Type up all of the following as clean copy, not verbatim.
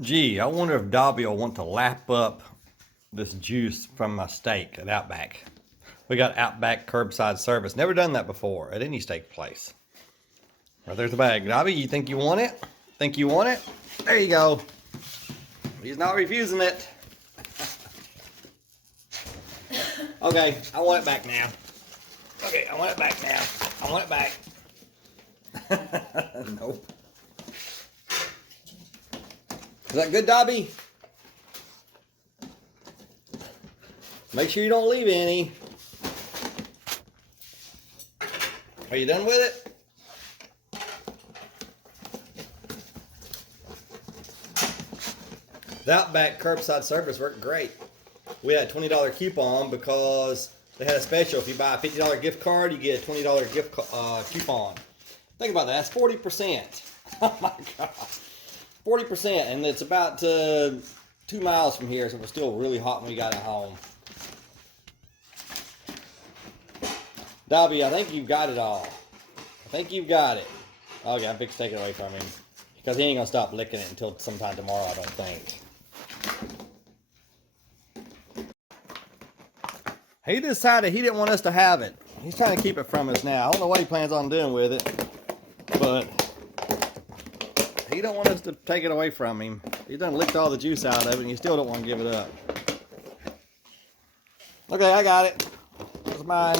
Gee, I wonder if Dobby will want to lap up this juice from my steak at Outback. We got Outback curbside service. Never done that before at any steak place. Right there's the bag. Dobby, you think you want it? Think you want it? There you go. He's not refusing it. Okay, I want it back now. Okay, I want it back now. I want it back. Nope. Is that good, Dobby? Make sure you don't leave any. Are you done with it? The Outback curbside service worked great. We had a $20 coupon because they had a special. If you buy a $50 gift card, you get a $20 gift coupon. Think about that. That's 40%. Oh my God. 40%. And it's about 2 miles from here, so it was still really hot when we got it home. Dobby, I think you've got it all. I think you've got it. Okay, I'm fixing to take it away from him. Because he ain't going to stop licking it until sometime tomorrow, I don't think. He decided he didn't want us to have it. He's trying to keep it from us now. I don't know what he plans on doing with it, but he don't want us to take it away from him. He done licked all the juice out of it, and you still don't want to give it up. Okay, I got it. It's mine.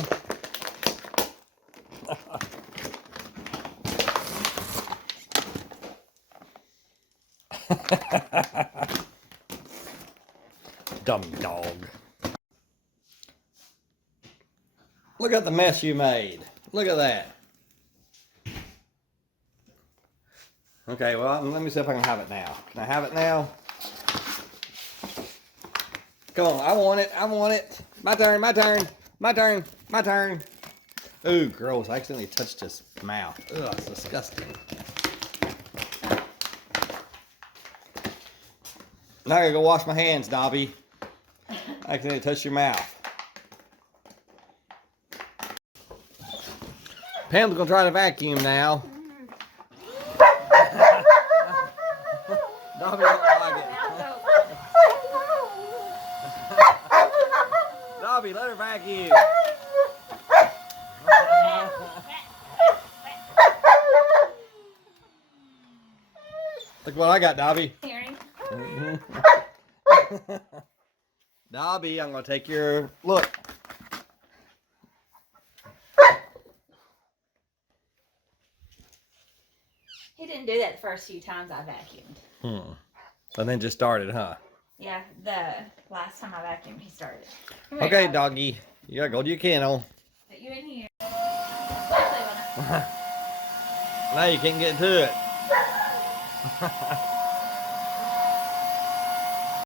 Dumb dog. Look at the mess you made. Look at that. Okay, well, let me see if I can have it now. Can I have it now? Come on, I want it. I want it. My turn, my turn, my turn, my turn. Ooh, gross. I accidentally touched his mouth. Ugh, it's disgusting. Now I gotta go wash my hands, Dobby. I accidentally touched your mouth. Pam's gonna try to vacuum now. Dobby don't like it. Dobby, let her vacuum. Look what I got, Dobby. Dobby, I'm gonna take your look. He didn't do that the first few times I vacuumed. And then just started, huh? Yeah, the last time I vacuumed, he started. Okay, doggy. You gotta go to your kennel. Put you in here. Now you can't get to it.